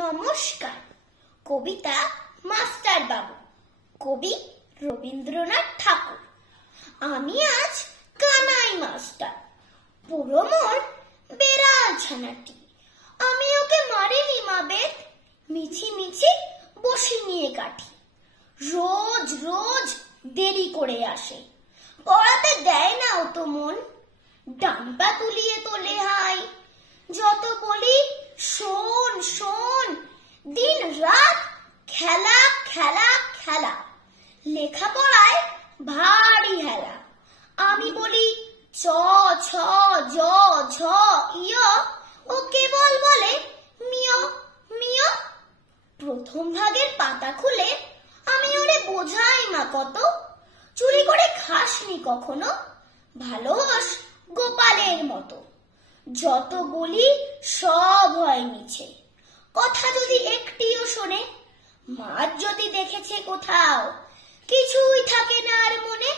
নমস্কার। কবিতা মাস্টার বাবু, কবি রবীন্দ্রনাথ ঠাকুর। আমি আজ কানাই মাস্টার, পুরো মন বেড়াল ছানাটি। আমি ওকে মারিনি মা বেদ, মিছি মিছি বসি নিয়ে কাঠি। রোজ রোজ দেরি করে আসে, পড়াতে দেয় না ও তো মন। ডান পা তুলিয়ে তোলে হাই, যত বলি শোন শোন। দিন রাত খেলা খেলা খেলা, লেখাপড়ায় ভারী হেলা। আমি বলি চ ছ জ ঝ ইয়, ও কেবল বলে মিয় মিয়। প্রথম ভাগের পাতা খুলে আমি ওরে বোঝাই মা কত। চুরি করে খাসনি কখনো, ভালোবাস গোপালের মতো। যত বলি সব হয় মিছে, কথা যদি একটিও শোনে। মাছ যদি দেখেছে কোথাও, কিছুই থাকে না আর মনে।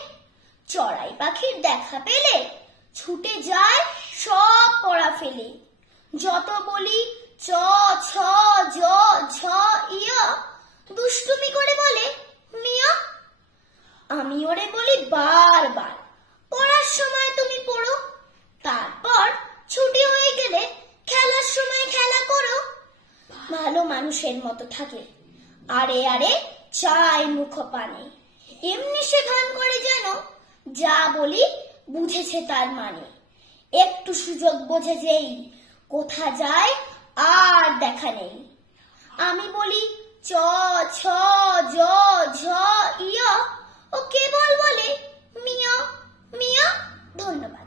চড়াই পাখির দেখা পেলে ছুটে যায় সব পড়া ফেলে। যত বলি চ ছ জ ঝ ইয়, দুষ্টুমি করে বলে মিয়। আমি ওরে বলি বারবার, পড়ার সময় তুমি পড়ো, তারপর ছুটি হয়ে গেলে খেলার সময় খেলা করো। ভালো মানুষের মতো থাকে, আরে আরে চায় মুখ পানে। এমনি সে ভান করে যেন যা বলি বুঝেছে তার মানে। একটু সুযোগ বোঝে যেই, কোথা যায় আর দেখা নেই। আমি বলি চ ছ জ ঝ ইয়, ও কেবল বলে মিয় মিয়। ধন্যবাদ।